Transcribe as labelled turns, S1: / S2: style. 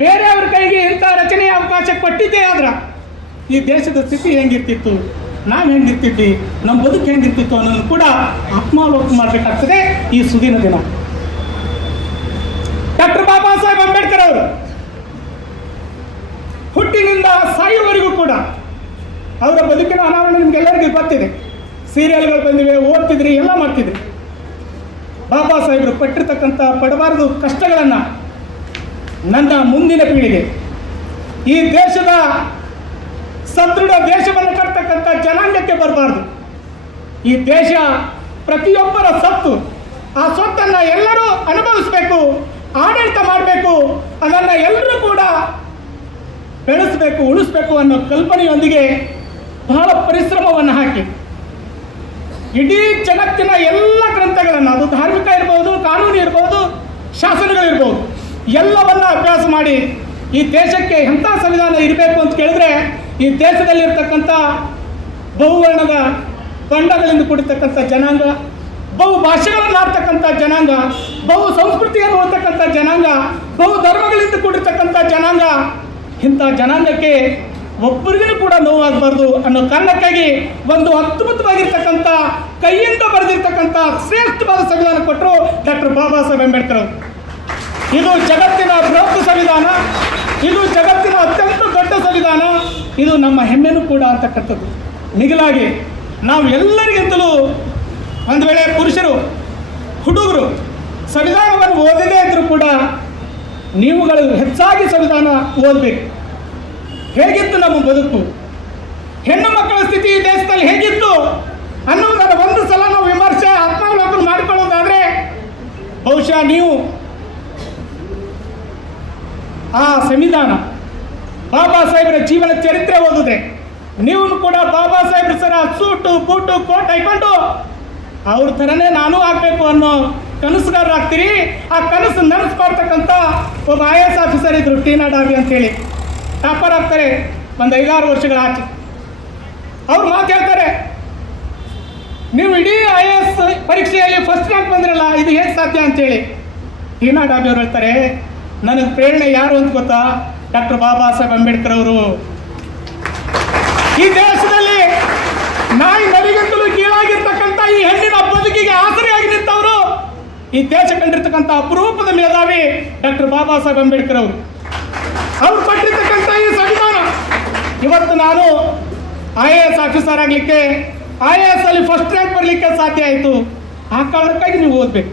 S1: ಬೇರೆಯವ್ರ ಕೈಗೆ ಇಂಥ ರಚನೆಯ ಅವಕಾಶ ಕೊಟ್ಟಿದ್ದೇ ಆದ್ರ ಈ ದೇಶದ ಸ್ಥಿತಿ ಹೆಂಗಿರ್ತಿತ್ತು? ನಾವು ಹೆಂಗಿರ್ತಿದ್ವಿ? ನಮ್ಮ ಬದುಕು ಹೆಂಗಿರ್ತಿತ್ತು ಅನ್ನೋದು ಕೂಡ ಆತ್ಮಾವಲೋಕ ಮಾಡಬೇಕಾಗ್ತದೆ ಈ ಸುದಿನ ದಿನ. ಡಾಕ್ಟರ್ ಬಾಬಾ ಸಾಹೇಬ್ ಅಂಬೇಡ್ಕರ್ ಅವರು. ಹುಟ್ಟಿನಿಂದ ಸಾಯುವವರೆಗೂ ಕೂಡ ಅವರ ಬದುಕಿನ ಅನಾವರಣ ನಿಮ್ಗೆಲ್ಲರಿಗೂ ಗೊತ್ತಿದೆ. ಸೀರಿಯಲ್ಗಳು ಬಂದಿವೆ, ಓದ್ತಿದ್ರಿ, ಎಲ್ಲ ಮಾಡ್ತಿದ್ರಿ. ಬಾಬಾ ಸಾಹೇಬರು ಪಟ್ಟಿರ್ತಕ್ಕಂಥ ಪಡಬಾರದು ಕಷ್ಟಗಳನ್ನು ನನ್ನ ಮುಂದಿನ ಪೀಳಿಗೆ, ಈ ದೇಶದ ಸದೃಢ ದೇಶವನ್ನು ಕಟ್ಟತಕ್ಕಂಥ ಜನಾಂಗಕ್ಕೆ ಬರಬಾರ್ದು. ಈ ದೇಶ ಪ್ರತಿಯೊಬ್ಬರ ಸತ್ತು, ಆ ಸ್ವತ್ತನ್ನು ಎಲ್ಲರೂ ಅನುಭವಿಸಬೇಕು. ಆಡಳಿತ ಮಾಡಬೇಕು, ಅದನ್ನು ಎಲ್ಲರೂ ಕೂಡ ಬೆಳೆಸಬೇಕು, ಉಳಿಸ್ಬೇಕು ಅನ್ನೋ ಕಲ್ಪನೆಯೊಂದಿಗೆ ಬಹಳ ಪರಿಶ್ರಮವನ್ನು ಹಾಕಿ. ಇಡೀ ಜಗತ್ತಿನ ಎಲ್ಲ ಗ್ರಂಥಗಳನ್ನು, ಅದು ಧಾರ್ಮಿಕ ಇರ್ಬೋದು, ಕಾನೂನು ಇರ್ಬೋದು ಶಾಸನಗಳಿರ್ಬೋದು ಎಲ್ಲವನ್ನ ಅಭ್ಯಾಸ ಮಾಡಿ ಈ ದೇಶಕ್ಕೆ ಎಂಥ ಸಂವಿಧಾನ ಇರಬೇಕು ಅಂತ ಕೇಳಿದ್ರೆ, ಈ ದೇಶದಲ್ಲಿರ್ತಕ್ಕಂಥ ಬಹುವರ್ಣದ ತಂಡಗಳಿಂದ ಕೂಡಿರ್ತಕ್ಕಂಥ ಜನಾಂಗ ಬಹು ಭಾಷೆಗಳನ್ನು ಆಡ್ತಕ್ಕಂಥ ಜನಾಂಗ, ಬಹು ಸಂಸ್ಕೃತಿಯನ್ನು ಓದ್ತಕ್ಕಂಥ ಜನಾಂಗ, ಬಹು ಧರ್ಮಗಳಿಂದ ಕೂಡಿರ್ತಕ್ಕಂಥ ಜನಾಂಗ, ಇಂಥ ಜನಾಂಗಕ್ಕೆ ಒಬ್ಬರಿಗೂ ಕೂಡ ನೋವಾಗಬಾರ್ದು ಅನ್ನೋ ಕಾರಣಕ್ಕಾಗಿ ಒಂದು ಅದ್ಭುತವಾಗಿರ್ತಕ್ಕಂಥ, ಕೈಯಿಂದ ಬರೆದಿರ್ತಕ್ಕಂಥ ಶ್ರೇಷ್ಠವಾದ ಸಂವಿಧಾನ ಕೊಟ್ಟರು ಡಾಕ್ಟರ್ ಬಾಬಾ ಸಾಹೇಬ್ ಅಂಬೇಡ್ಕರ್ ಇದು ಜಗತ್ತಿನ ಬೃಹತ್ ಸಂವಿಧಾನ, ಇದು ಜಗತ್ತಿನ ಅತ್ಯಂತ ದೊಡ್ಡ ಸಂವಿಧಾನ, ಇದು ನಮ್ಮ ಹೆಮ್ಮೆನೂ ಕೂಡ ಅಂತಕ್ಕಂಥದ್ದು. ಮಿಗಿಲಾಗಿ ನಾವು ಎಲ್ಲರಿಗಿಂತಲೂ ಒಂದು ವೇಳೆ ಪುರುಷರು, ಹುಡುಗರು ಸಂವಿಧಾನವನ್ನು ಓದಿದೆ ಇದ್ರೂ ಕೂಡ ನೀವುಗಳು ಹೆಚ್ಚಾಗಿ ಸಂವಿಧಾನ ಓದಬೇಕು. ಹೇಗಿತ್ತು ನಮ್ಮ ಬದುಕು? ಹೆಣ್ಣು ಮಕ್ಕಳ ಸ್ಥಿತಿ ಈ ದೇಶದಲ್ಲಿ ಹೇಗಿತ್ತು? ಅನ್ನೋದನ್ನು ಒಂದು ಸಲ ನಾವು ವಿಮರ್ಶೆ, ಆತ್ಮಾವಲೋಕನ ಮಾಡಿಕೊಳ್ಳೋದಾದ್ರೆ ಬಹುಶಃ ನೀವು ಆ ಸಂವಿಧಾನ, ಬಾಬಾ ಸಾಹೇಬರ ಜೀವನ ಚರಿತ್ರೆ ಓದಿದೆ ನೀವು ಕೂಡ ಬಾಬಾ ಸಾಹೇಬ್ರ ಸರ ಸೂಟು, ಬೂಟು, ಕೋಟ್ ಹಾಕೊಂಡು ಅವ್ರ ಥರನೇ ನಾನು ಆಗಬೇಕು ಅನ್ನೋ ಕನಸುಗಾರರಾಗ್ತೀರಿ. ಆ ಕನಸು ನನಸು ಮಾಡ್ತಕ್ಕಂಥ ಒಬ್ಬ ಐ ಎಸ್ ಆಫೀಸರ್ ಇದ್ರು ಟೀನಾ ಡಾಬಿ ಅಂತೇಳಿ. ಟಾಪರ್ ಆಗ್ತಾರೆ, ಒಂದು ಐದಾರು ವರ್ಷಗಳ ಆಚೆ. ಅವ್ರು ಮಾತು ಹೇಳ್ತಾರೆ, ನೀವು ಇಡೀ ಐ ಎ ಎಸ್ ಪರೀಕ್ಷೆಯಲ್ಲಿ ಫಸ್ಟ್ ರ್ಯಾಂಕ್ ಬಂದ್ರಲ್ಲ, ಇದು ಹೇಗೆ ಸಾಧ್ಯ ಅಂತೇಳಿ. ಟೀನಾ ಡಾಬಿ ಅವ್ರು ಹೇಳ್ತಾರೆ, ನನಗೆ ಪ್ರೇರಣೆ ಯಾರು ಅಂತ ಗೊತ್ತಾ? ಡಾಕ್ಟರ್ ಬಾಬಾ ಸಾಹೇಬ್ ಅಂಬೇಡ್ಕರ್ ಅವರು. ಈ ದೇಶದಲ್ಲಿ ನಾಯಿ ಈ ದೇಶ ಕಂಡಿರ್ತಕ್ಕಂಥ ಅಪರೂಪದ ಮೇಧಾವಿ ಡಾಕ್ಟರ್ ಬಾಬಾ ಸಾಹೇಬ್ ಅಂಬೇಡ್ಕರ್ ಅವರು. ಅವ್ರು ಪಟ್ಟಿರ್ತಕ್ಕಂಥ ಈ ಸಂವಿಧಾನ. ಇವತ್ತು ನಾನು ಐ ಎ ಎಸ್ ಆಫೀಸರ್ ಆಗಲಿಕ್ಕೆ ಐ ಎ ಎಸ್ ಅಲ್ಲಿ ಫಸ್ಟ್ ರ್ಯಾಂಕ್ ಬರಲಿಕ್ಕೆ ಸಾಧ್ಯ ಆಯಿತು. ಆ ಕಾರಣಕ್ಕಾಗಿ ನೀವು ಓದಬೇಕು.